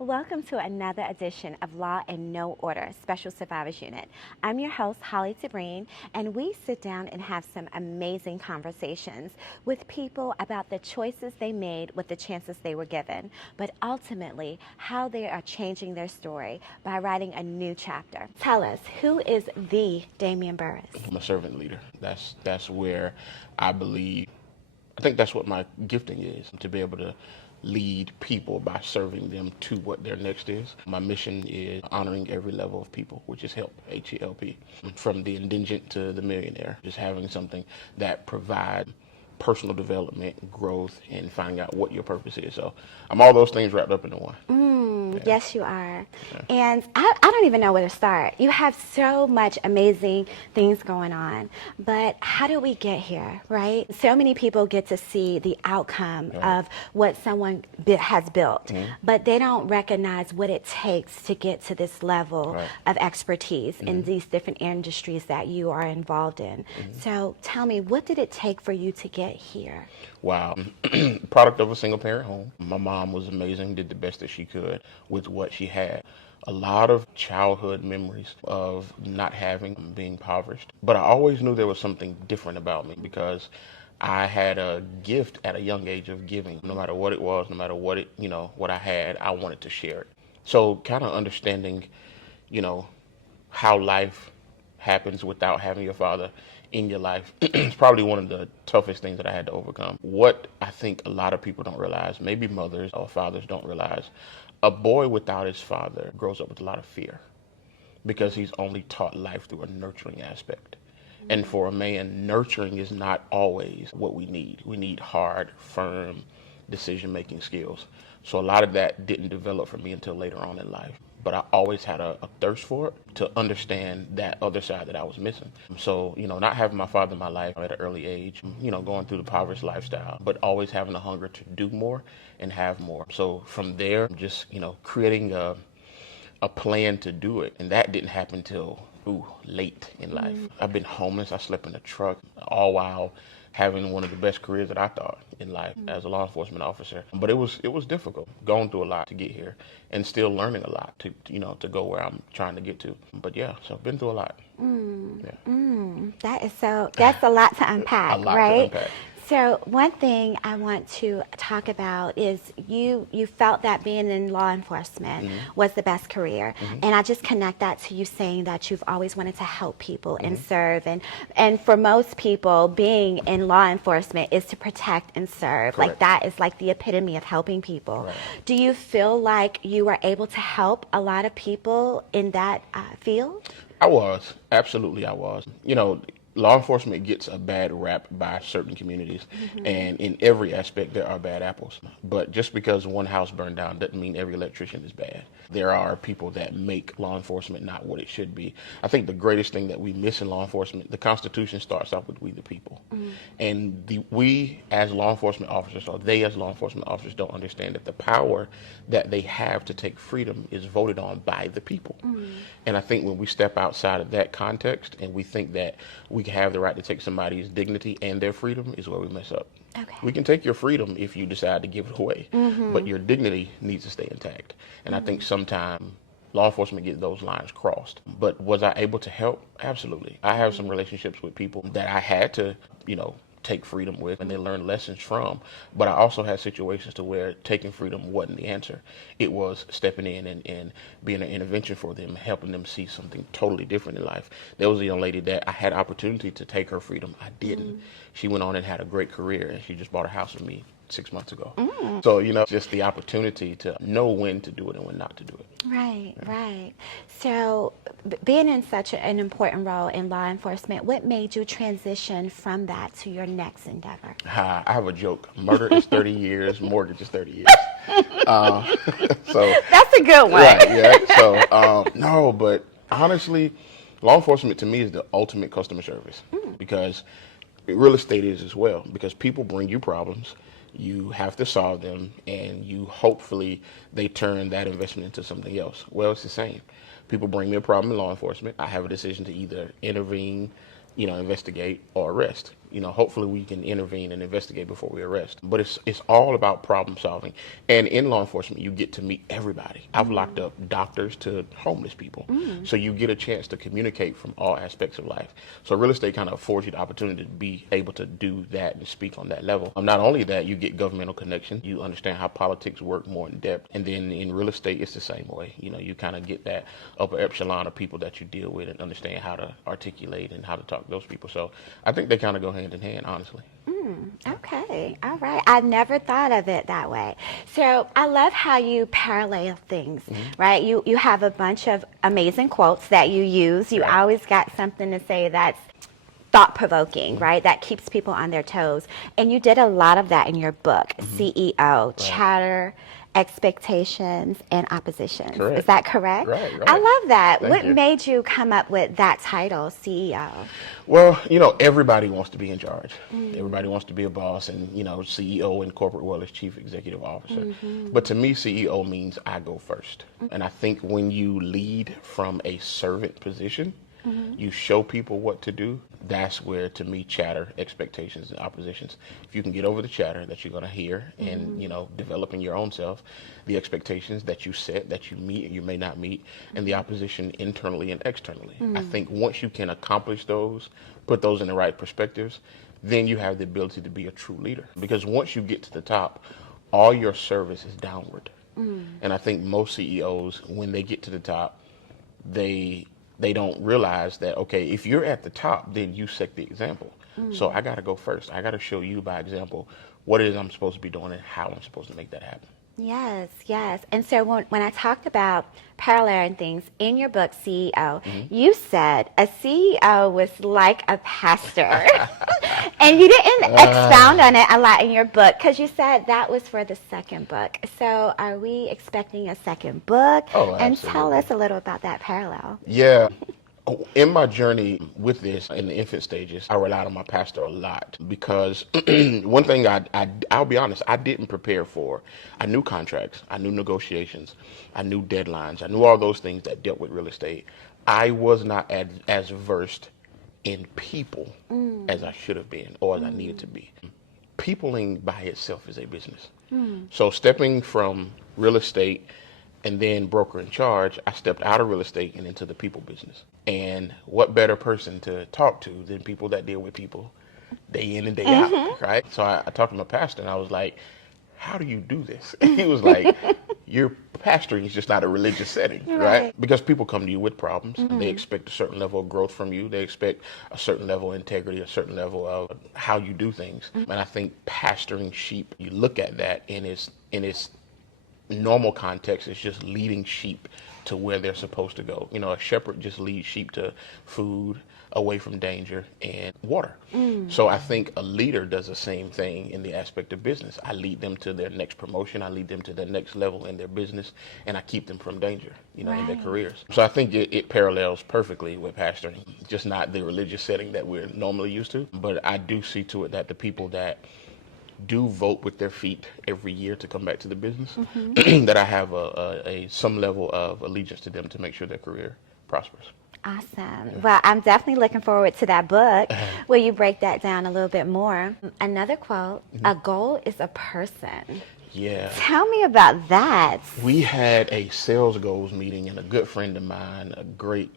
Welcome to another edition of Law and No Order Special Survivors Unit. I'm your host, Holly Sabrine, and we sit down and have some amazing conversations with people about the choices they made with the chances they were given, but ultimately how they are changing their story by writing a new chapter. Tell us, who is the Damian Burris? I'm a servant leader. That's where I believe, I think that's what my gifting is, to be able to lead people by serving them to what their next is. My mission is honoring every level of people, which is help, H-E-L-P, from the indigent to the millionaire, just having something that provides personal development, growth, and finding out what your purpose is. So I'm all those things wrapped up into one. Yeah. Yes, you are. Yeah. And I don't even know where to start. You have so much amazing things going on, but how do we get here, right? So many people get to see the outcome of what someone has built, but they don't recognize what it takes to get to this level of expertise in these different industries that you are involved in. So tell me, what did it take for you to get here? Wow. Product of a single parent home. My mom was amazing, did the best that she could with what she had. A lot of childhood memories of not having, being impoverished. But I always knew there was something different about me because I had a gift at a young age of giving. No matter what it was, no matter what what I had, I wanted to share it. So kind of understanding, how life happens without having your father in your life is probably one of the toughest things that I had to overcome. What I think a lot of people don't realize, maybe mothers or fathers don't realize, a boy without his father grows up with a lot of fear because he's only taught life through a nurturing aspect. And for a man, nurturing is not always what we need. We need hard, firm decision-making skills. So a lot of that didn't develop for me until later on in life. But I always had a thirst for it, to understand that other side that I was missing. So, not having my father in my life at an early age, going through the impoverished lifestyle, but always having a hunger to do more and have more. So from there, just, creating a plan to do it. And that didn't happen till late in life. I've been homeless. I slept in a truck, all while having one of the best careers that I thought in life as a law enforcement officer. But it was difficult, going through a lot to get here and still learning a lot to go where I'm trying to get to. But yeah, so I've been through a lot. That's a lot to unpack, a lot right? To unpack. So one thing I want to talk about is you felt that being in law enforcement was the best career. And I just connect that to you saying that you've always wanted to help people and serve. And for most people, being in law enforcement is to protect and serve. Correct. Like that is like the epitome of helping people. Right. Do you feel like you were able to help a lot of people in that field? I was. Absolutely, I was. Law enforcement gets a bad rap by certain communities, and in every aspect there are bad apples. But just because one house burned down doesn't mean every electrician is bad. There are people that make law enforcement not what it should be. I think the greatest thing that we miss in law enforcement, the Constitution starts off with we the people. And we as law enforcement officers, or they as law enforcement officers, don't understand that the power that they have to take freedom is voted on by the people. And I think when we step outside of that context and we think that we have the right to take somebody's dignity and their freedom is where we mess up. Okay. We can take your freedom if you decide to give it away, but your dignity needs to stay intact. And I think sometimes law enforcement gets those lines crossed. But was I able to help? Absolutely. I have some relationships with people that I had to, take freedom with and they learned lessons from. But I also had situations to where taking freedom wasn't the answer. It was stepping in and being an intervention for them, helping them see something totally different in life. There was a young lady that I had opportunity to take her freedom. I didn't. She went on and had a great career, and she just bought a house with me 6 months ago. So, just the opportunity to know when to do it and when not to do it. Right, right. So being in such an important role in law enforcement, what made you transition from that to your next endeavor? I have a joke. Murder is 30 years, mortgage is 30 years. So that's a good one. Right, yeah. So, no, but honestly, law enforcement to me is the ultimate customer service because real estate is as well, because people bring you problems. You have to solve them, and hopefully they turn that investment into something else. Well, it's the same. People bring me a problem in law enforcement. I have a decision to either intervene, investigate, or arrest. hopefully we can intervene and investigate before we arrest. But it's all about problem solving. And in law enforcement, you get to meet everybody. I've locked up doctors to homeless people. So you get a chance to communicate from all aspects of life. So real estate kind of affords you the opportunity to be able to do that and speak on that level. Not only that, you get governmental connection. You understand how politics work more in depth. And then in real estate, it's the same way. You kind of get that upper echelon of people that you deal with and understand how to articulate and how to talk to those people. So I think they kind of go hand in hand, honestly. Okay. All right. I've never thought of it that way. So I love how you parallel things, right? You have a bunch of amazing quotes that you use. You always got something to say that's thought-provoking, right? That keeps people on their toes. And you did a lot of that in your book, CEO, Chatter, Expectations, and Oppositions. Correct. Is that correct? Right. I love that. Thank What you. made you come up with that title, CEO? Well, everybody wants to be in charge. Everybody wants to be a boss, and, CEO in corporate world is chief executive officer. But to me, CEO means I go first. And I think when you lead from a servant position, you show people what to do. That's where, to me, chatter, expectations, and oppositions. If you can get over the chatter that you're going to hear and, developing your own self, the expectations that you set, that you meet, you may not meet, and the opposition internally and externally. I think once you can accomplish those, put those in the right perspectives, then you have the ability to be a true leader. Because once you get to the top, all your service is downward. And I think most CEOs, when they get to the top, they don't realize that, okay, if you're at the top, then you set the example. So I got to go first. I got to show you by example what it is I'm supposed to be doing and how I'm supposed to make that happen. Yes. And so when I talked about paralleling things in your book, CEO, you said a CEO was like a pastor. And you didn't expound on it a lot in your book because you said that was for the second book. So are we expecting a second book? Oh, and absolutely. tell us a little about that parallel. Yeah. In my journey with this in the infant stages, I relied on my pastor a lot because one thing I'll be honest, I didn't prepare for. I knew contracts, I knew negotiations, I knew deadlines, I knew all those things that dealt with real estate. I was not as versed in people as I should have been or as I needed to be. Peopling by itself is a business. So stepping from real estate and then broker in charge, I stepped out of real estate and into the people business. And what better person to talk to than people that deal with people day in and day out, right? So I talked to my pastor and I was like, how do you do this? And he was like, your pastoring is just not a religious setting, right? Because people come to you with problems. They expect a certain level of growth from you. They expect a certain level of integrity, a certain level of how you do things. And I think pastoring sheep, you look at that in its normal context, it's just leading sheep to where they're supposed to go. A shepherd just leads sheep to food, away from danger, and water. So I think a leader does the same thing in the aspect of business. I lead them to their next promotion. I lead them to their next level in their business, and I keep them from danger, in their careers. So I think it parallels perfectly with pastoring, just not the religious setting that we're normally used to. But I do see to it that the people that do vote with their feet every year to come back to the business, that I have some level of allegiance to them to make sure their career prospers. Awesome. Well, I'm definitely looking forward to that book where you break that down a little bit more. Another quote, a goal is a person. Yeah. Tell me about that. We had a sales goals meeting, and a good friend of mine, a great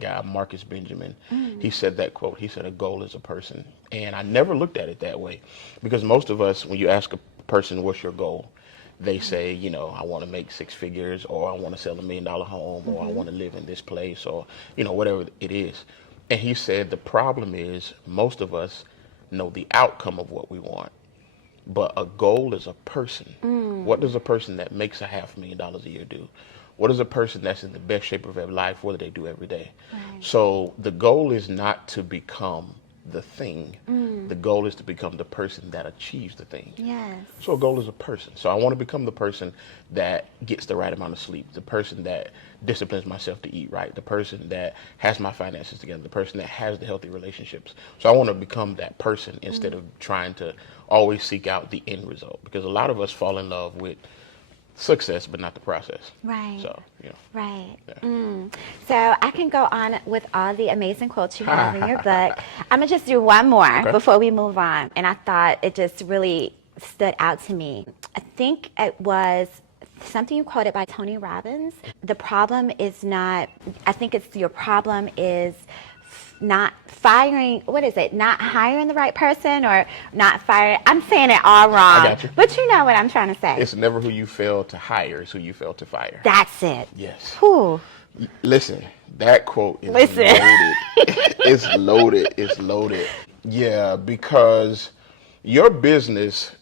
guy, Marcus Benjamin, he said that quote. He said, a goal is a person. And I never looked at it that way, because most of us, when you ask a person, what's your goal? They say, I want to make six figures, or I want to sell $1 million home, or I want to live in this place, or, whatever it is. And he said, the problem is most of us know the outcome of what we want. But a goal is a person. What does a person that makes $500,000 a year do? What does a person that's in the best shape of their life, what do they do every day? Right. So the goal is not to become the thing. The goal is to become the person that achieves the thing. Yes. So a goal is a person. So I want to become the person that gets the right amount of sleep, the person that disciplines myself to eat right, the person that has my finances together, the person that has the healthy relationships. So I want to become that person instead of trying to always seek out the end result, because a lot of us fall in love with success, but not the process. Right. So, you know. Right. Yeah. So I can go on with all the amazing quotes you have in your book. I'm going to just do one more before we move on. And I thought it just really stood out to me. I think it was something you quoted by Tony Robbins. The problem is not, I think it's your problem is not firing, what is it? Not hiring the right person or not firing. I'm saying it all wrong. I got you. But you know what I'm trying to say. It's never who you fail to hire, it's who you fail to fire. That's it. Yes. Whew. Listen, that quote is Listen. loaded. It's loaded. It's loaded. Yeah, because your business,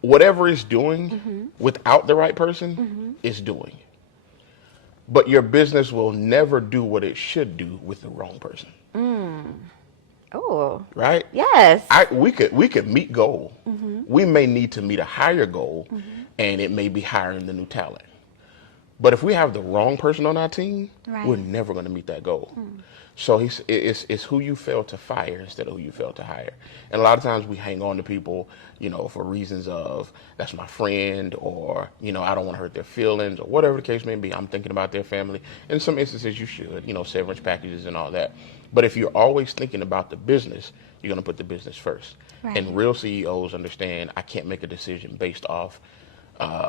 whatever it's doing without the right person, is doing. But your business will never do what it should do with the wrong person. Oh. Right? Yes. We could meet goal. We may need to meet a higher goal, and it may be hiring the new talent. But if we have the wrong person on our team, we're never going to meet that goal. So it's who you fail to fire instead of who you fail to hire. And a lot of times we hang on to people, for reasons of that's my friend, or, I don't want to hurt their feelings, or whatever the case may be. I'm thinking about their family. In some instances you should, severance packages and all that. But if you're always thinking about the business, you're going to put the business first. Right. And real CEOs understand I can't make a decision based off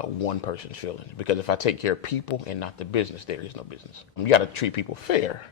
one person's feelings. Because if I take care of people and not the business, there is no business. You got to treat people fair,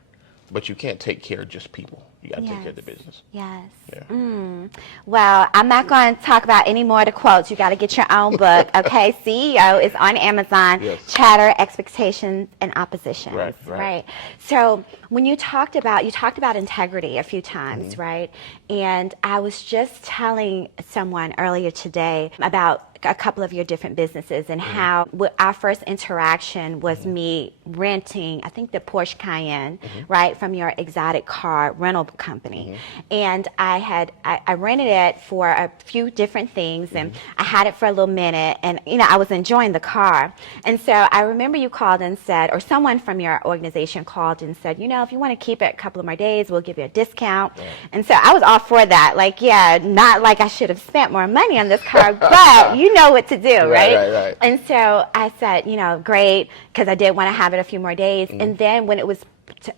but you can't take care of just people. You got to take care of the business. Yes. Yeah. Well, I'm not going to talk about any more of the quotes. You got to get your own book, okay? CEO is on Amazon. Yes. Chatter, Expectations, and Oppositions. Right. So when you talked about integrity a few times, right? And I was just telling someone earlier today about a couple of your different businesses and how our first interaction was me renting, I think the Porsche Cayenne, right, from your exotic car rental company. And I rented it for a few different things, and I had it for a little minute, and I was enjoying the car. And so I remember you called and said, or someone from your organization called and said, if you want to keep it a couple of more days, we'll give you a discount. And so I was all for that. Like, not like I should have spent more money on this car, but you know what to do, right? Right. And so I said, great, because I did want to have it a few more days. And then when it was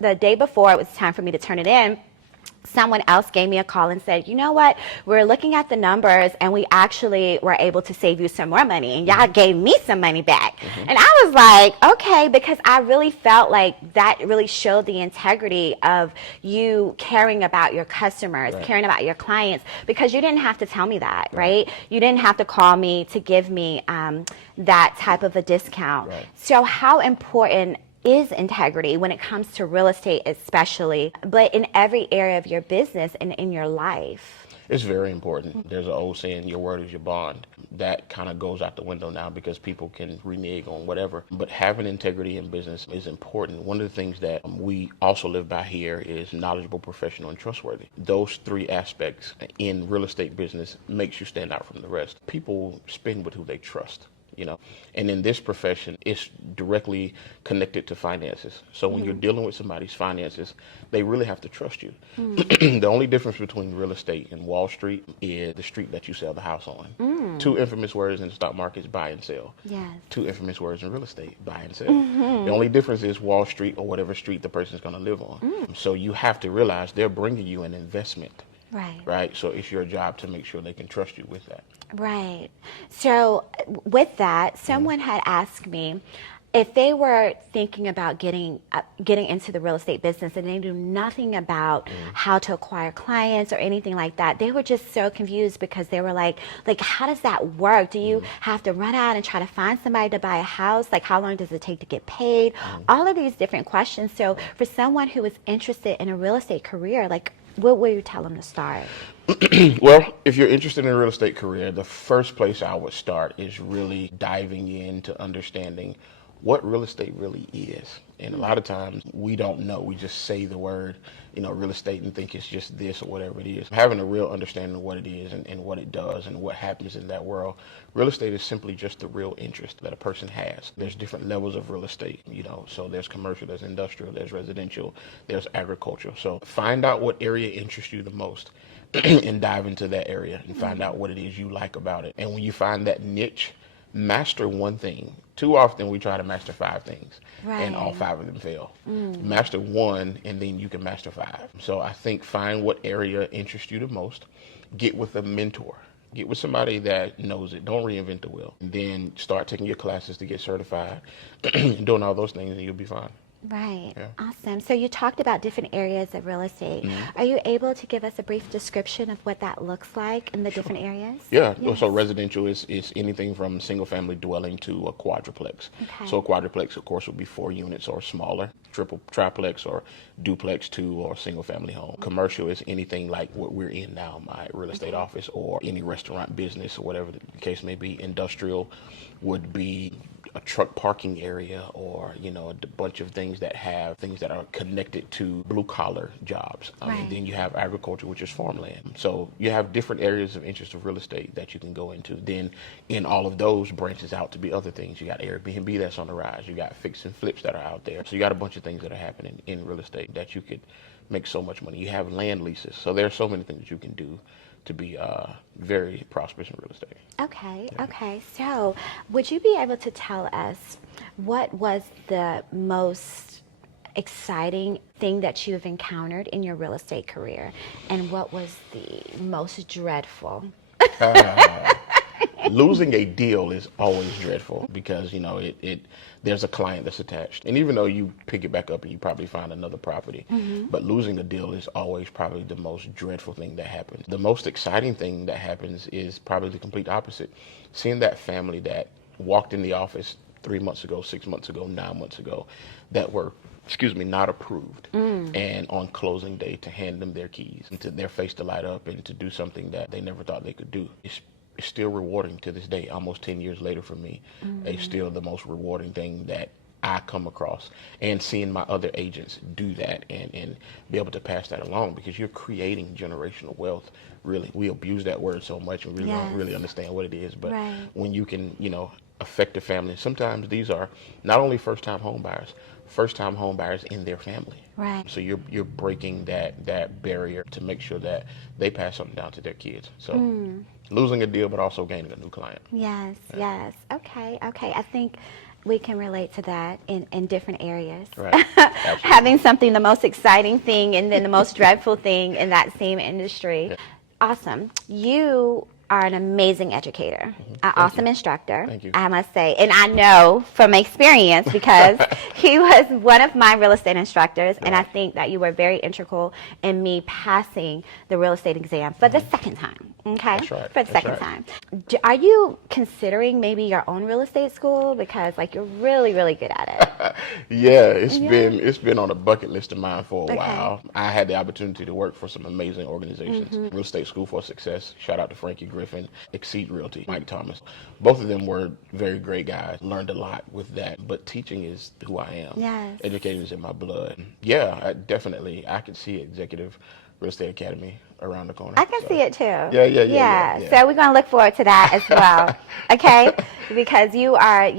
the day before it was time for me to turn it in, someone else gave me a call and said, you know what, we're looking at the numbers and we actually were able to save you some more money, and y'all gave me some money back. And I was like, okay, because I really felt like that really showed the integrity of you caring about your customers, caring about your clients, because you didn't have to tell me that, right? You didn't have to call me to give me that type of a discount. So how important is integrity when it comes to real estate especially, but in every area of your business and in your life? It's very important. There's an old saying, your word is your bond. That kind of goes out the window now because people can renege on whatever. But having integrity in business is important. One of the things that we also live by here is knowledgeable, professional, and trustworthy. Those three aspects in real estate business makes you stand out from the rest. People spend with who they trust. And in this profession, it's directly connected to finances. So when you're dealing with somebody's finances, they really have to trust you. The only difference between real estate and Wall Street is the street that you sell the house on. Two infamous words in the stock market is buy and sell. Yes. Two infamous words in real estate, buy and sell. The only difference is Wall Street or whatever street the person's going to live on. So you have to realize they're bringing you an investment. Right. So it's your job to make sure they can trust you with that. Right. So with that, someone had asked me if they were thinking about getting into the real estate business and they knew nothing about how to acquire clients or anything like that. They were just so confused because they were like, how does that work? Do you have to run out and try to find somebody to buy a house? Like, how long does it take to get paid? All of these different questions. So for someone who is interested in a real estate career, what will you tell them to start? Well, if you're interested in a real estate career, the first place I would start is really diving into understanding what real estate really is. And a lot of times we don't know. We just say the word, real estate and think it's just this or whatever it is. Having a real understanding of what it is and what it does and what happens in that world. Real estate is simply just the real interest that a person has. There's different levels of real estate, so there's commercial, there's industrial, there's residential, there's agricultural. So find out what area interests you the most and dive into that area and find out what it is you like about it. And when you find that niche, master one thing. Too often we try to master 5 things, and all Right. 5 of them fail. Master one, and then you can master 5. So I think find what area interests you the most. Get with a mentor. Get with somebody that knows it. Don't reinvent the wheel. And then start taking your classes to get certified, doing all those things, and you'll be fine. Right. Yeah. Awesome. So you talked about different areas of real estate. Are you able to give us a brief description of what that looks like in the different areas? Yeah, Yes. so residential is anything from single family dwelling to a quadruplex. Okay. So a quadruplex, of course, would be 4 units or smaller, triplex or duplex 2 or single family home. Commercial is anything like what we're in now, my real estate office or any restaurant business or whatever the case may be. Industrial would be a truck parking area or, a bunch of things that are connected to blue collar jobs. Right. And then you have agriculture, which is farmland. So you have different areas of interest of real estate that you can go into. Then in all of those branches out to be other things. You got Airbnb that's on the rise. You got fix and flips that are out there. So you got a bunch of things that are happening in real estate that you could make so much money. You have land leases. So there are so many things that you can do to be very prosperous in real estate. Okay. Okay. So would you be able to tell us what was the most exciting thing that you've encountered in your real estate career, and what was the most dreadful? Losing a deal is always dreadful because there's a client that's attached, and even though you pick it back up and you probably find another property, but losing a deal is always probably the most dreadful thing that happens. The most exciting thing that happens is probably the complete opposite. Seeing that family that walked in the office 3 months ago, 6 months ago, 9 months ago, that were not approved, and on closing day to hand them their keys and to their face to light up and to do something that they never thought they could do. It's still rewarding to this day, almost 10 years later for me. It's still the most rewarding thing that I come across, and seeing my other agents do that and be able to pass that along, because you're creating generational wealth. Really, we abuse that word so much and really don't really understand what it is, but when you can, affect a family, sometimes these are not only first-time home buyers in their family. Right. So you're breaking that barrier to make sure that they pass something down to their kids. So losing a deal, but also gaining a new client. Yes. Yes. Okay. Okay. I think we can relate to that in different areas. Right. Having something, the most exciting thing, and then the most dreadful thing in that same industry. Yeah. Awesome. You are an amazing educator, an awesome instructor, Thank you. I must say. And I know from experience because he was one of my real estate instructors, and I think that you were very integral in me passing the real estate exam for the second time. Okay? That's right. For the That's second right. time. Are you considering maybe your own real estate school? Because you're really, really good at it. Yeah, it's been on a bucket list of mine for a Okay. while. I had the opportunity to work for some amazing organizations. Real Estate School for Success, shout out to Frankie Griffin, Exceed Realty, Mike Thomas. Both of them were very great guys. Learned a lot with that, but teaching is who I am. Yes. Educating is in my blood. Yeah, I can see Executive Real Estate Academy around the corner. I can see it too. Yeah. So we're going to look forward to that as well. Okay? Because you are,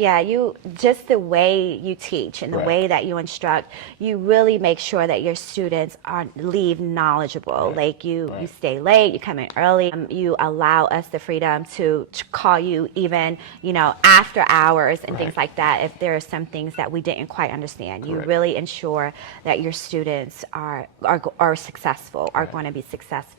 just the way you teach and the way that you instruct, you really make sure that your students leave knowledgeable. Right. Like you stay late, you come in early, you allow us the freedom to call you even, after hours and things like that if there are some things that we didn't quite understand. You really ensure that your students are successful, are going to be successful.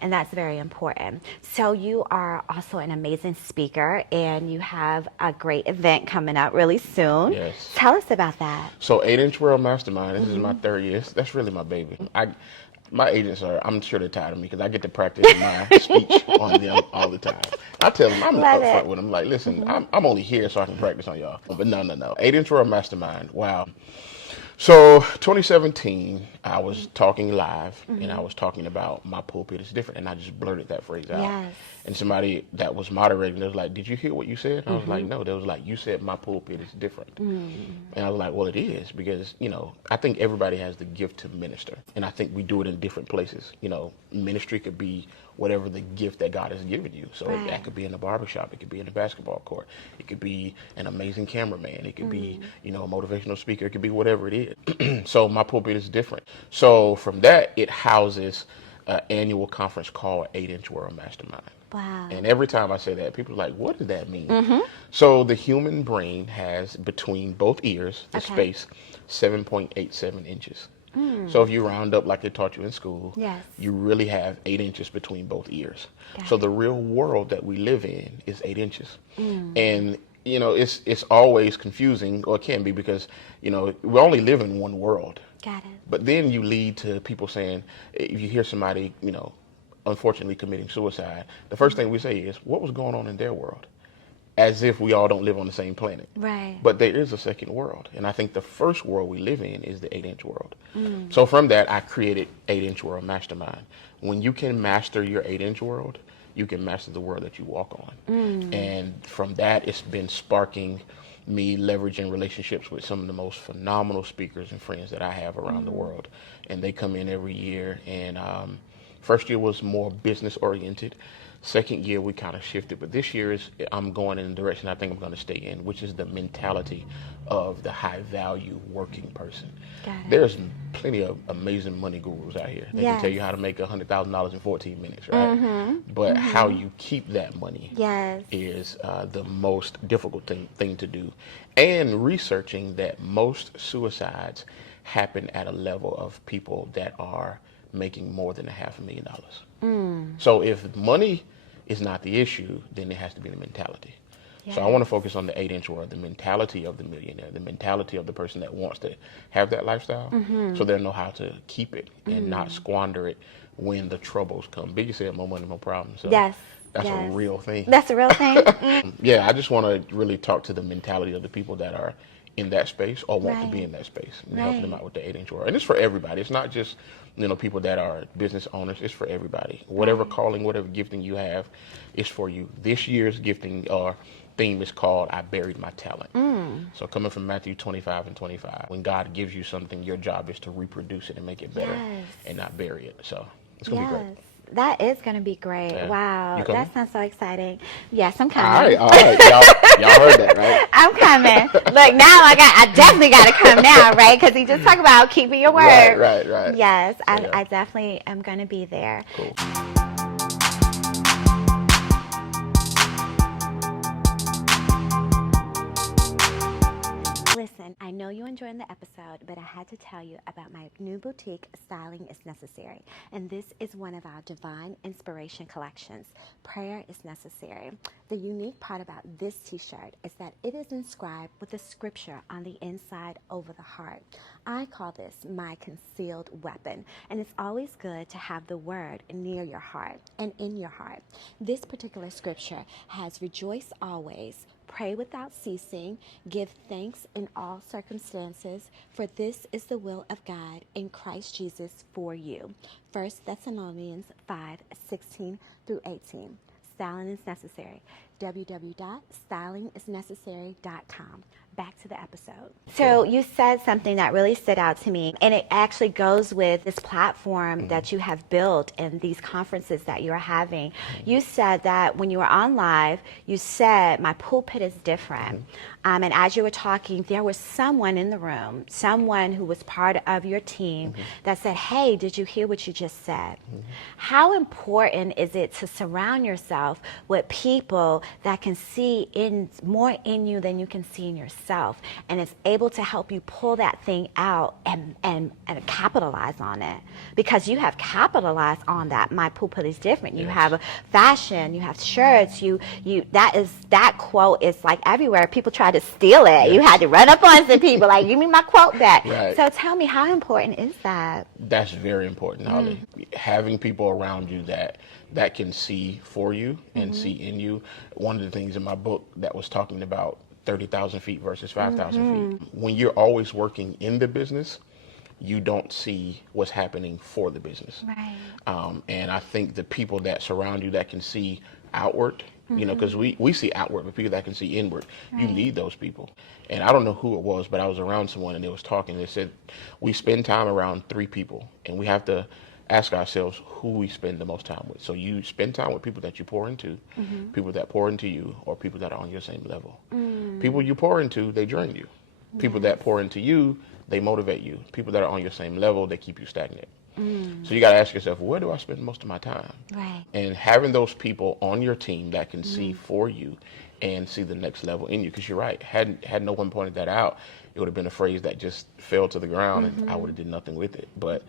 And that's very important. So you are also an amazing speaker, and you have a great event coming up really soon. Yes. Tell us about that. So 8-inch World Mastermind, this is my 3rd year. That's really my baby. My agents I'm sure they're tired of me because I get to practice my speech on them all the time. I tell them, I'm Love upfront it. with them, like, listen, I'm only here so I can practice on y'all. But no. 8-inch World Mastermind, wow. So 2017, I was talking live, and I was talking about my pulpit is different, and I just blurted that phrase out. Yes. And somebody that was moderating, they was like, did you hear what you said? I was like, no. They was like, you said my pulpit is different. And I was like, well, it is, because, I think everybody has the gift to minister, and I think we do it in different places. Ministry could be whatever the gift that God has given you. So that could be in the barbershop, it could be in the basketball court, it could be an amazing cameraman, it could be, a motivational speaker, it could be whatever it is. So my pulpit is different. So from that, it houses an annual conference called 8-inch World Mastermind. Wow. And every time I say that, people are like, what does that mean? So the human brain has between both ears, the space, 7.87 inches. So if you round up like they taught you in school, Yes. you really have 8 inches between both ears. Got So it. the real world that we live in is 8 inches. And it's always confusing, or it can be, because we only live in one world. Got it. But then you lead to people saying, if you hear somebody, unfortunately committing suicide, the first thing we say is, what was going on in their world? As if we all don't live on the same planet. Right. But there is a second world. And I think the first world we live in is the 8-inch world. So from that, I created 8-inch world Mastermind. When you can master your 8-inch world, you can master the world that you walk on. And from that, it's been sparking me leveraging relationships with some of the most phenomenal speakers and friends that I have around the world. And they come in every year. And first year was more business oriented. Second year, we kind of shifted, but this year I'm going in the direction I think I'm going to stay in, which is the mentality of the high value working person. Got it. There's plenty of amazing money gurus out here. They can tell you how to make $100,000 in 14 minutes, right? But how you keep that money is the most difficult thing to do. And researching that most suicides happen at a level of people that are making more than $500,000. So if money is not the issue, then it has to be the mentality. So I want to focus on the 8-inch world, the mentality of the millionaire, the mentality of the person that wants to have that lifestyle, so they'll know how to keep it and not squander it when the troubles come. Biggie said, more money, more problems. So that's a real thing. That's a real thing? Yeah, I just want to really talk to the mentality of the people that are in that space or want to be in that space and help them out with the 8-inch world. And it's for everybody. It's not just people that are business owners. It's for everybody. Whatever calling, whatever gifting you have, it's for you. This year's gifting or theme is called I Buried My Talent. So coming from Matthew 25:25, when God gives you something, your job is to reproduce it and make it better and not bury it. So it's going to be great. That is going to be great. Yeah. Wow. That sounds so exciting. Yes, I'm coming. All right. Y'all heard that, right? I'm coming. Look, now I definitely got to come now, right? Because you just talk about keeping your word. Right. Yes, I definitely am going to be there. Cool. Listen, I know you enjoyed the episode, but I had to tell you about my new boutique, Styling is Necessary. And this is one of our Divine Inspiration collections. Prayer is necessary. The unique part about this t-shirt is that it is inscribed with a scripture on the inside over the heart. I call this my concealed weapon, and it's always good to have the word near your heart and in your heart. This particular scripture has rejoice always, pray without ceasing, give thanks in all circumstances, for this is the will of God in Christ Jesus for you. 1 Thessalonians 5:16 through 18. Styling is necessary. www.stylingisnecessary.com. Back to the episode. So you said something that really stood out to me, and it actually goes with this platform that you have built and these conferences that you're having. You said that when you were on live, you said, my pulpit is different. And as you were talking, there was someone in the room, someone who was part of your team that said, hey, did you hear what you just said? How important is it to surround yourself with people that can see more in you than you can see in yourself, and is able to help you pull that thing out and capitalize on it? Because you have capitalized on that. My pulpit is different. You have a fashion, you have shirts, that quote is like everywhere. People try to steal it. You had to run up on some people like, give me my quote back. So tell me, how important is that? That's very important, Holly. Having people around you that can see for you and see in you. One of the things in my book that was talking about 30,000 feet versus 5,000 feet. When you're always working in the business, you don't see what's happening for the business. Right. And I think the people that surround you that can see outward, because we see outward, but people that can see inward, you need those people. And I don't know who it was, but I was around someone and they was talking. They said, we spend time around 3 people, and we have to ask ourselves who we spend the most time with. So you spend time with people that you pour into, people that pour into you, or people that are on your same level. People you pour into, they drain you. People that pour into you, they motivate you. People that are on your same level, they keep you stagnant. So you got to ask yourself, where do I spend most of my time? Right. And having those people on your team that can see for you and see the next level in you, because you're right, had no one pointed that out, it would have been a phrase that just fell to the ground and I would have did nothing with it. But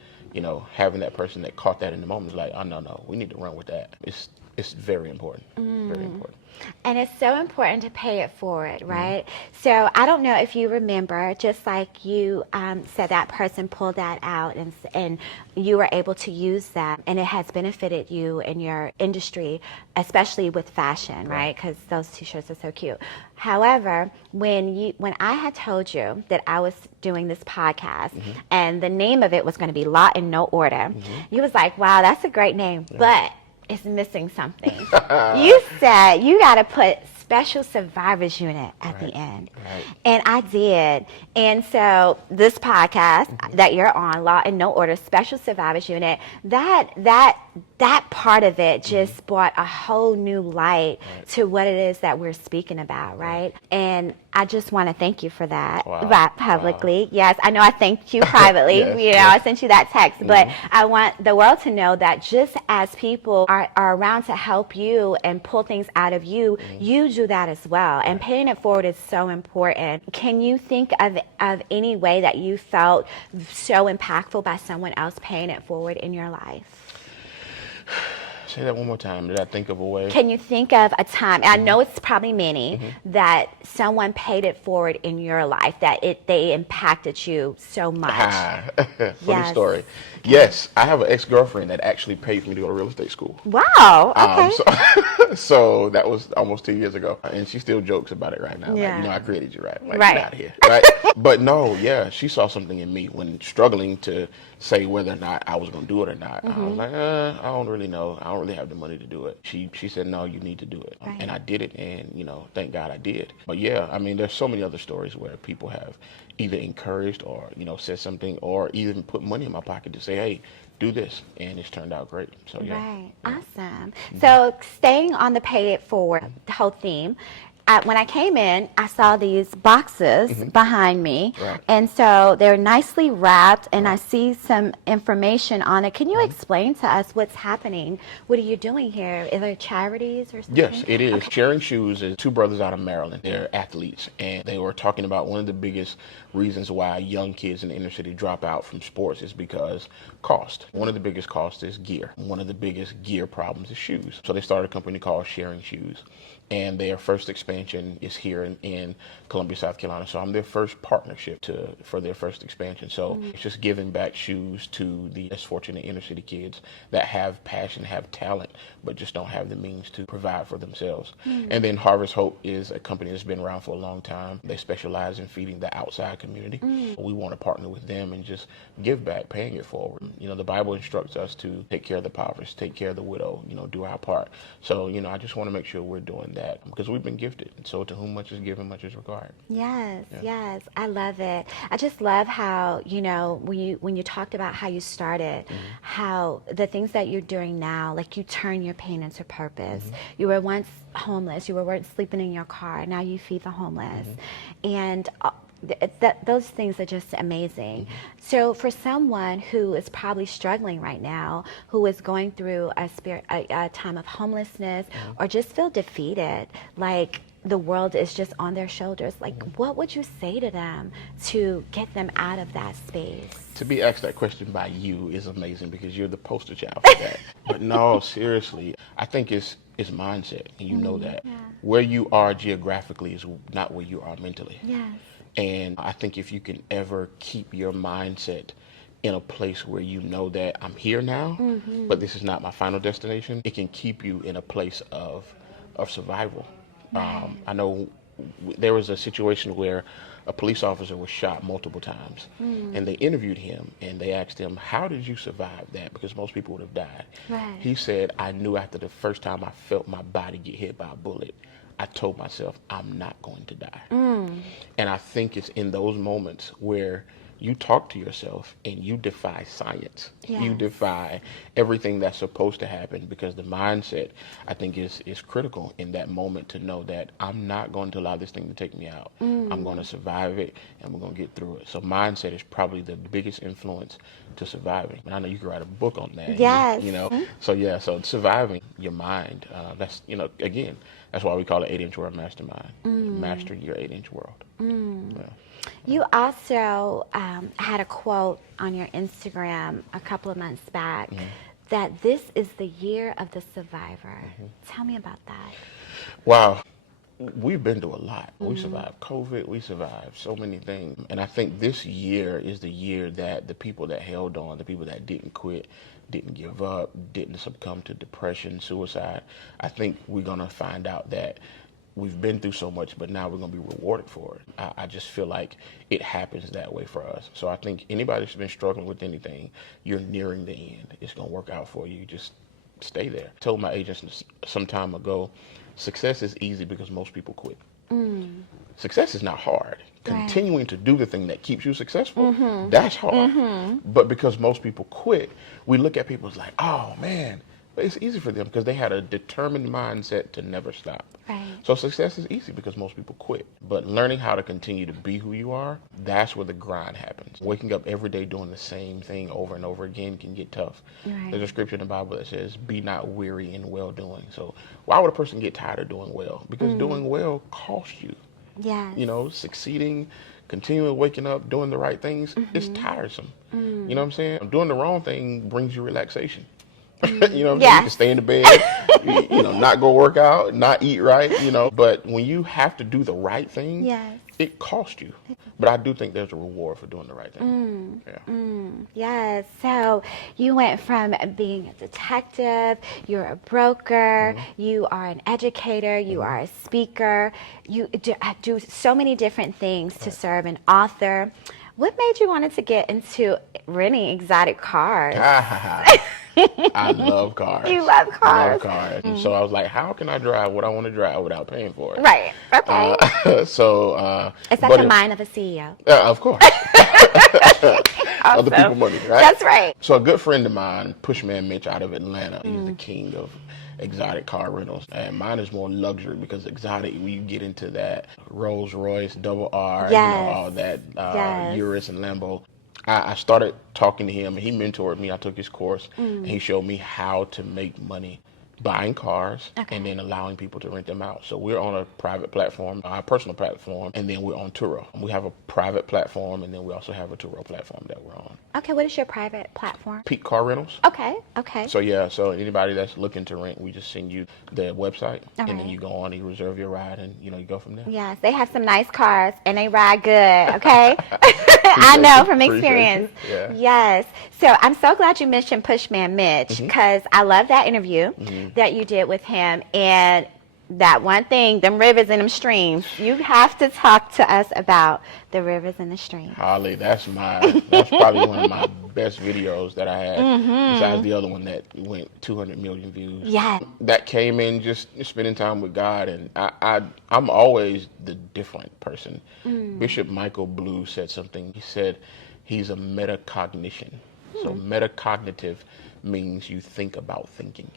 having that person that caught that in the moment is like, oh no, we need to run with that. It's very important. Very important. And it's so important to pay it forward, right? So I don't know if you remember, just like you said, that person pulled that out and you were able to use that, and it has benefited you in your industry, especially with fashion, right? Because those t-shirts are so cute. However, when I had told you that I was doing this podcast and the name of it was going to be Law in No Order, you was like, wow, that's a great name, but it's missing something. You said you got to put Special Survivors Unit at the end. Right. And I did. And so this podcast that you're on, Law and No Order, Special Survivors Unit, that part of it just brought a whole new light to what it is that we're speaking about, right? And I just want to thank you for that publicly. Wow. Yes, I know I thanked you privately. I sent you that text. But I want the world to know that just as people are around to help you and pull things out of you, you do that as well. And paying it forward is so important. Can you think of any way that you felt so impactful by someone else paying it forward in your life? Say that one more time. Did I think of a way? Can you think of a time, and I know it's probably many, that someone paid it forward in your life, that they impacted you so much? Funny story. Yes, I have an ex-girlfriend that actually paid for me to go to real estate school. Wow, okay. So that was almost 2 years ago, and she still jokes about it right now. Yeah. Like, I created you, right? Like, right. Get out of here, right? But no, she saw something in me when struggling to say whether or not I was going to do it or not. I was like, I don't really know. I don't really have the money to do it. She said, no, you need to do it. Right. And I did it, and, thank God I did. But there's so many other stories where people have either encouraged or, said something or even put money in my pocket to say, hey, do this, and it's turned out great. So Right, awesome. So staying on the pay it forward, the whole theme, when I came in, I saw these boxes behind me, and so they're nicely wrapped, and I see some information on it. Can you explain to us what's happening? What are you doing here? Are there charities or something? Yes, it is. Okay. Sharing Shoes is two brothers out of Maryland. They're athletes, and they were talking about one of the biggest reasons why young kids in the inner city drop out from sports is because cost. One of the biggest costs is gear. One of the biggest gear problems is shoes. So they started a company called Sharing Shoes. And their first expansion is here in Columbia, South Carolina. So I'm their first partnership for their first expansion. So it's just giving back shoes to the less fortunate inner city kids that have passion, have talent, but just don't have the means to provide for themselves. And then Harvest Hope is a company that's been around for a long time. They specialize in feeding the outside community. We want to partner with them and just give back, paying it forward. The Bible instructs us to take care of the impoverished, take care of the widow, do our part. So, I just want to make sure we're doing that because we've been gifted. And so to whom much is given, much is required. Yes. I love it. I just love how, when you talked about how you started, how the things that you're doing now, like you turn your pain into purpose. You were once homeless. You were once sleeping in your car. Now you feed the homeless. And those things are just amazing. So for someone who is probably struggling right now, who is going through a time of homelessness or just feel defeated, like the world is just on their shoulders, like what would you say to them to get them out of that space? To be asked that question by you is amazing because you're the poster child for that. But no, seriously, I think it's mindset, and you know that. Where you are geographically is not where you are mentally. Yes. And I think if you can ever keep your mindset in a place where you know that I'm here now, but this is not my final destination, it can keep you in a place of survival. I know there was a situation where a police officer was shot multiple times, and they interviewed him, and they asked him, how did you survive that? Because most people would have died. Right. He said, I knew after the first time I felt my body get hit by a bullet, I told myself, I'm not going to die. And I think it's in those moments where you talk to yourself and you defy science. Yes. You defy everything that's supposed to happen, because the mindset, I think, is critical in that moment, to know that I'm not going to allow this thing to take me out. I'm going to survive it, and we're going to get through it. So mindset is probably the biggest influence to surviving. And I know you could write a book on that. Yes. You know, so surviving your mind, that's, again, that's why we call it 8-inch world mastermind. Mastering your 8-inch world. Yeah. You also had a quote on your Instagram a couple of months back that this is the year of the survivor. Tell me about that. Wow. We've been through a lot. We survived COVID. We survived so many things. And I think this year is the year that the people that held on, the people that didn't quit, didn't give up, didn't succumb to depression, suicide, I think we're going to find out that we've been through so much, but now we're going to be rewarded for it. I just feel like it happens that way for us. So I think anybody that's been struggling with anything, you're nearing the end. It's going to work out for you. Just stay there. I told my agents some time ago, success is easy because most people quit. Success is not hard. Continuing to do the thing that keeps you successful, that's hard. But because most people quit, we look at people as like, oh man, but it's easy for them because they had a determined mindset to never stop. Right. So success is easy because most people quit. But learning how to continue to be who you are, that's where the grind happens. Waking up every day doing the same thing over and over again can get tough. Right. There's a scripture in the Bible that says, be not weary in well doing. So why would a person get tired of doing well? Because doing well costs you. Yes. Succeeding, continually waking up, doing the right things, it's tiresome. You know what I'm saying? Doing the wrong thing brings you relaxation. You know what I'm saying? You can stay in the bed, not go work out, not eat right, But when you have to do the right thing, it costs you. But I do think there's a reward for doing the right thing. Yes. So you went from being a detective, you're a broker, you are an educator, you are a speaker, you do so many different things to serve, an author. What made you want to get into renting exotic cars? I love cars. You love cars. I love cars. And so I was like, how can I drive what I want to drive without paying for it? Right. Okay. It's like the mind of a CEO. Of course. Other people money, right? That's right. So a good friend of mine, Pushman Mitch out of Atlanta, he's the king of exotic car rentals, and mine is more luxury because exotic, when you get into that Rolls Royce, double R, all that Urus and Lambo. I started talking to him, and he mentored me. I took his course, and he showed me how to make money buying cars and then allowing people to rent them out. So we're on a private platform, our personal platform, and then we're on Turo. We have a private platform, and then we also have a Turo platform that we're on. Okay, what is your private platform? Peak Car Rentals. Okay. So anybody that's looking to rent, we just send you the website, and then you go on, you reserve your ride, and you go from there. Yes, they have some nice cars, and they ride good, okay? I know from experience. Yeah. Yes. So I'm so glad you mentioned Pushman Mitch, because I love that interview that you did with him, and that one thing, them rivers and them streams. You have to talk to us about the rivers and the streams. Holly, that's probably one of my best videos that I had, besides the other one that went 200 million views. Yeah. That came in just spending time with God, and I'm always the different person. Bishop Michael Blue said something. He said he's a metacognition. So metacognitive means you think about thinking.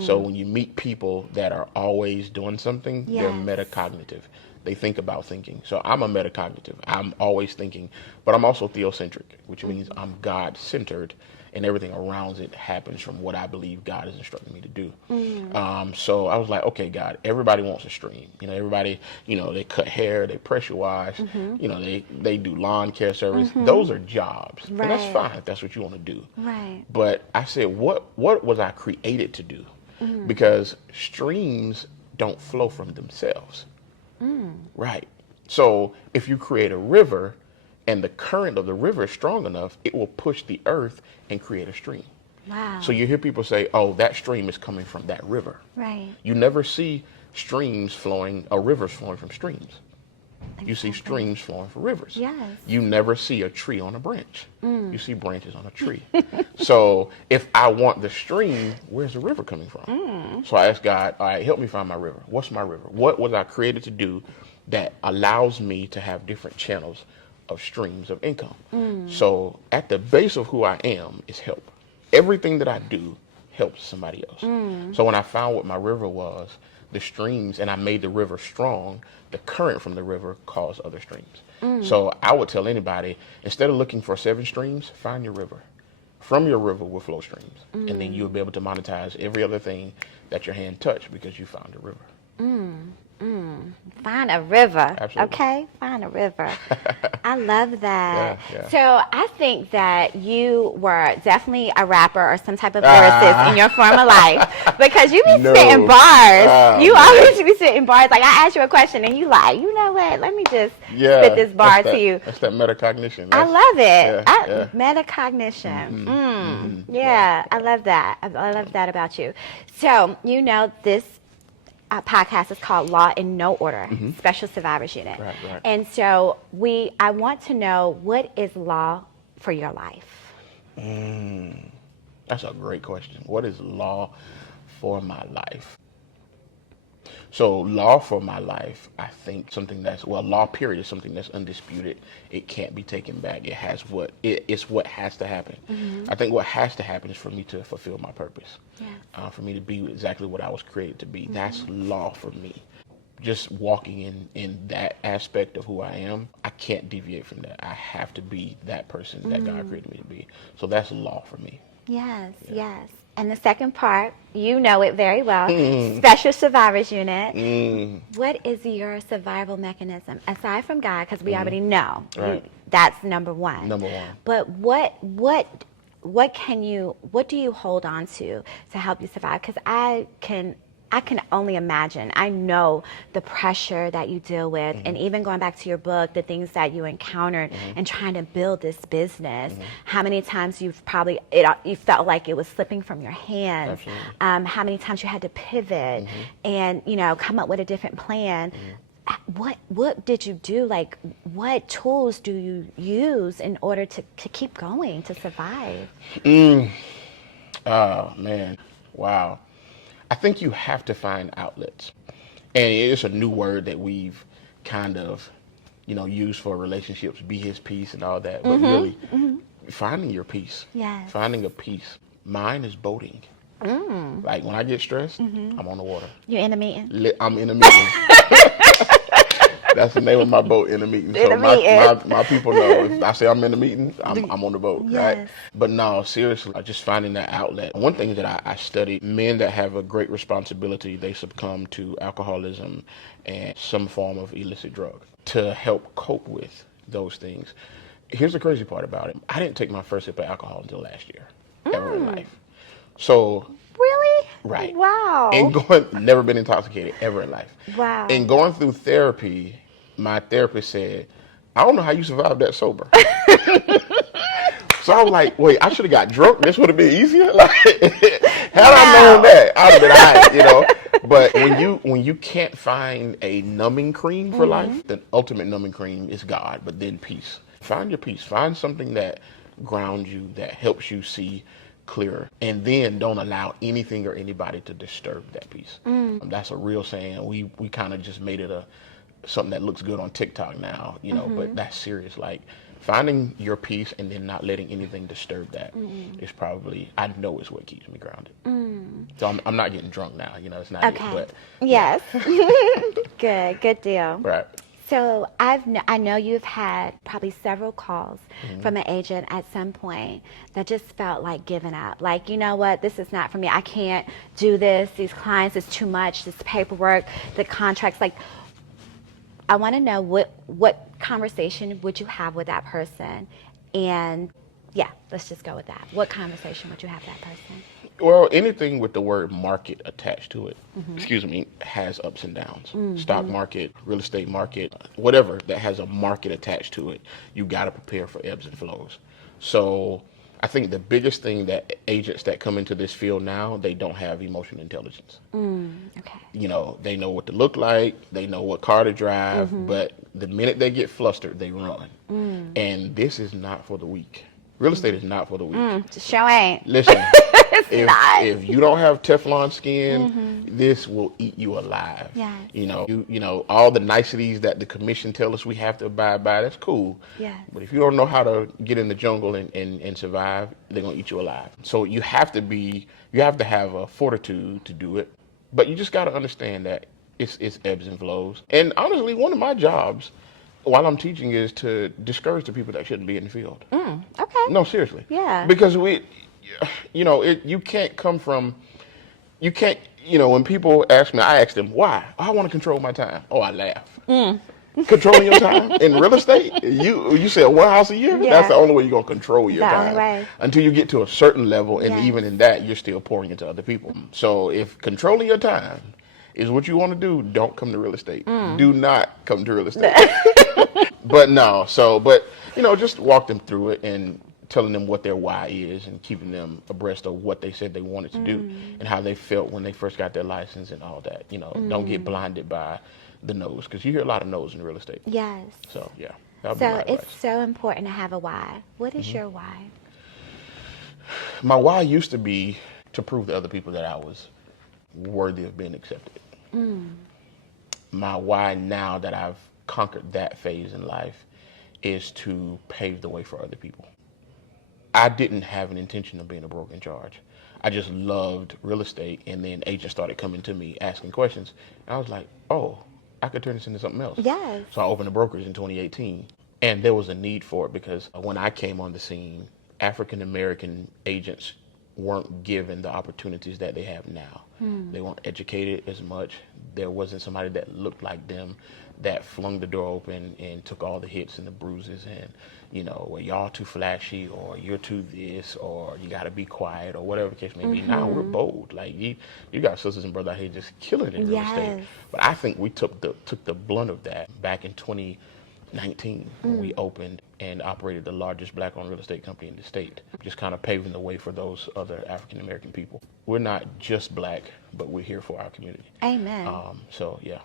So when you meet people that are always doing something, they're metacognitive. They think about thinking. So I'm a metacognitive. I'm always thinking, but I'm also theocentric, which means I'm God-centered, and everything around it happens from what I believe God is instructing me to do. So I was like, okay, God, everybody wants a stream. Everybody, they cut hair, they pressure wash, they do lawn care service. Those are jobs. Right. And that's fine if that's what you want to do. Right. But I said, what was I created to do? Because streams don't flow from themselves. Right. So if you create a river and the current of the river is strong enough, it will push the earth and create a stream. Wow. So you hear people say, oh, that stream is coming from that river. Right. You never see streams flowing or rivers flowing from streams. You see streams flowing from rivers. Yes. You never see a tree on a branch. You see branches on a tree. So if I want the stream, where's the river coming from? So I asked God, all right, help me find my river. What's my river? What was I created to do that allows me to have different channels of streams of income. So at the base of who I am is help. Everything that I do helps somebody else. So when I found what my river was, the streams, and I made the river strong, the current from the river caused other streams. So I would tell anybody, instead of looking for 7 streams, find your river. From your river will flow streams. And then you'll be able to monetize every other thing that your hand touched because you found a river. Find a river. Absolutely. Okay, find a river. I love that. Yeah. So I think that you were definitely a rapper or some type of lyricist in your former life, because you be spitting bars. You always be spitting bars. Like, I ask you a question and you like, you know what? Let me just spit this bar to you. That's that metacognition. I love it. Metacognition. I love that. I love that about you. So, you know, this podcast is called Law in No Order, Special Survivors Unit. Right. And so I want to know, what is law for your life? That's a great question. What is law for my life? So law for my life, I think law period is something that's undisputed. It can't be taken back. It's what has to happen. I think what has to happen is for me to fulfill my purpose. For me to be exactly what I was created to be. That's law for me. Just walking in that aspect of who I am, I can't deviate from that. I have to be that person that God created me to be. So that's law for me. Yes. And the second part, you know it very well, Special Survivors Unit. What is your survival mechanism, aside from God, because we already know that's number one. But what do you hold on to help you survive? Because I can only imagine. I know the pressure that you deal with, and even going back to your book, the things that you encountered and trying to build this business. How many times you felt like it was slipping from your hands? How many times you had to pivot and come up with a different plan? What did you do? Like, what tools do you use in order to keep going, to survive? Oh man, wow. I think you have to find outlets. And it's a new word that we've kind of, used for relationships, be his peace and all that. But really, finding your peace. Yes. Finding a peace. Mine is boating. Like, when I get stressed, I'm on the water. You're in a meeting? I'm in a meeting. That's the name of my boat, in a meeting. So my people know, if I say I'm in a meeting, I'm on the boat, right? But no, seriously, just finding that outlet. One thing that I study, men that have a great responsibility, they succumb to alcoholism and some form of illicit drug to help cope with those things. Here's the crazy part about it. I didn't take my first sip of alcohol until last year, ever in life. So... Really? Right. Wow. And never been intoxicated ever in life. Wow. And going through therapy, my therapist said, I don't know how you survived that sober. So I was like, wait, I should have got drunk. This would have been easier. Like, had I known that, I'd have been all right, But when you can't find a numbing cream for life, the ultimate numbing cream is God, but then peace. Find your peace. Find something that grounds you, that helps you see clearer, and then don't allow anything or anybody to disturb that peace. That's a real saying. We kind of just made it something that looks good on TikTok now, but that's serious. Like, finding your peace and then not letting anything disturb that is probably, I know, is what keeps me grounded. So I'm not getting drunk now, it's not okay. it, but yes. Good deal. Right. So I know you've had probably several calls from an agent at some point that just felt like giving up. Like, you know what, this is not for me. I can't do this. These clients, it's too much. This paperwork, the contracts. Like, I want to know what conversation would you have with that person? And yeah, let's just go with that. What conversation would you have with that person? Well, anything with the word market attached to it, has ups and downs. Stock market, real estate market, whatever that has a market attached to it, you got to prepare for ebbs and flows. So I think the biggest thing that agents that come into this field now, they don't have emotional intelligence. Okay. They know what to look like, they know what car to drive, but the minute they get flustered, they run. And this is not for the weak. Real estate is not for the weak. Sure ain't. Listen, If you don't have Teflon skin, this will eat you alive. Yes. You know, all the niceties that the commission tell us we have to abide by, that's cool. Yes. But if you don't know how to get in the jungle and survive, they're gonna eat you alive. So you have to have a fortitude to do it. But you just gotta understand that it's ebbs and flows. And honestly, one of my jobs while I'm teaching is to discourage the people that shouldn't be in the field. Okay. No, seriously. Yeah. Because you can't when people ask me, I ask them, why? I want to control my time. Oh, I laugh. Controlling your time in real estate? You sell one house a year? Yeah. That's the only way you're going to control your The time. only way. Until you get to a certain level, and Yes. even in that, you're still pouring into other people. So if controlling your time is what you want to do, don't come to real estate. Do not come to real estate. But just walk them through it and telling them what their why is and keeping them abreast of what they said they wanted to do and how they felt when they first got their license and all that. Don't get blinded by the no's, because you hear a lot of no's in real estate. Yes. So, yeah. That'll be So my it's advice. so important to have a why. What is your why? My why used to be to prove to other people that I was worthy of being accepted. My why now that I've conquered that phase in life is to pave the way for other people. I didn't have an intention of being a broker in charge. I just loved real estate, and then agents started coming to me asking questions. And I was like, oh, I could turn this into something else. Yes. So I opened a brokerage in 2018, and there was a need for it because when I came on the scene, African American agents weren't given the opportunities that they have now. They weren't educated as much. There wasn't somebody that looked like them that flung the door open and took all the hits and the bruises and, well, y'all too flashy, or you're too this, or you got to be quiet, or whatever the case may be. Now we're bold. Like you got sisters and brothers out here just killing it in real estate. But I think we took the blunt of that back in 2019 when we opened and operated the largest black-owned real estate company in the state, just kind of paving the way for those other African-American people. We're not just black, but we're here for our community. Amen. So, yeah.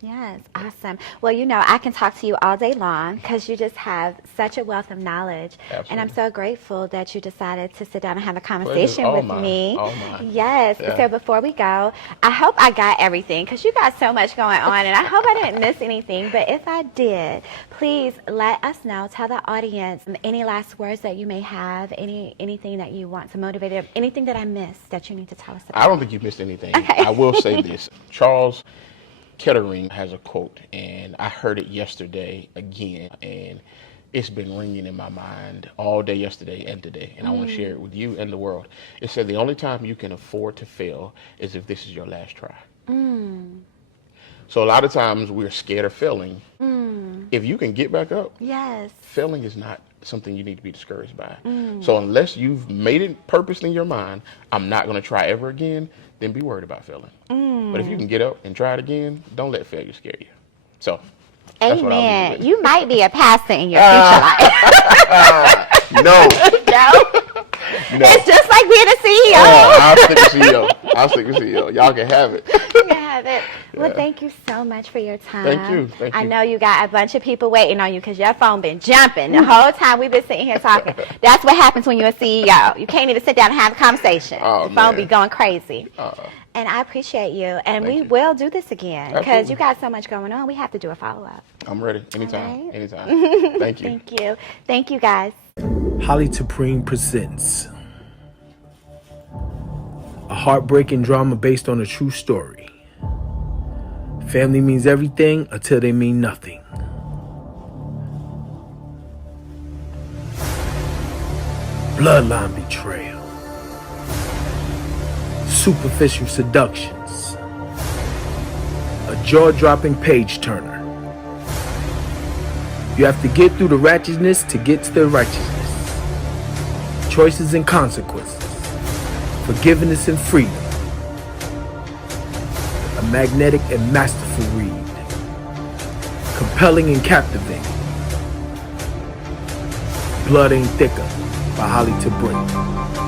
Yes, awesome. Well, I can talk to you all day long because you just have such a wealth of knowledge. Absolutely. And I'm so grateful that you decided to sit down and have a conversation all with mine. me. All mine. Yes. Yeah. So before we go, I hope I got everything because you got so much going on, and I hope I didn't miss anything. But if I did, please let us know. Tell the audience any last words that you may have, anything that you want to motivate them, anything that I missed that you need to tell us about. I don't think you missed anything. Okay. I will say this. Charles Kettering has a quote, and I heard it yesterday again, and it's been ringing in my mind all day yesterday and today, and I want to share it with you and the world. It said the only time you can afford to fail is if this is your last try. So a lot of times we're scared of failing. If you can get back up, Yes. failing is not something you need to be discouraged by. So unless you've made it purposely in your mind, I'm not going to try ever again, then be worried about failing. But if you can get up and try it again, don't let failure scare you. So, that's what I'll leave Amen. with. You might be a pastor in your future life. No. No. No. It's just like being a CEO. I'll stick with CEO. Y'all can have it. You can have it. Well, Yeah. thank you so much for your time. Thank you. I know you got a bunch of people waiting on you because your phone been jumping the whole time we've been sitting here talking. That's what happens when you're a CEO. You can't even sit down and have a conversation. Oh, the phone man. be going crazy. Uh, And I appreciate you. And we you. will do this again because Absolutely. you got so much going on. We have to do a follow-up. I'm ready. Anytime. All right. Anytime. Thank you. Thank you. Thank you, guys. Holly Supreme presents a heartbreaking drama based on a true story. Family means everything until they mean nothing. Bloodline betrayal. Superficial seductions. A jaw-dropping page-turner. You have to get through the ratchetness to get to the righteousness. Choices and consequences. Forgiveness and freedom. A magnetic and masterful read. Compelling and captivating. Blood Ain't Thicker by Holly Supreme.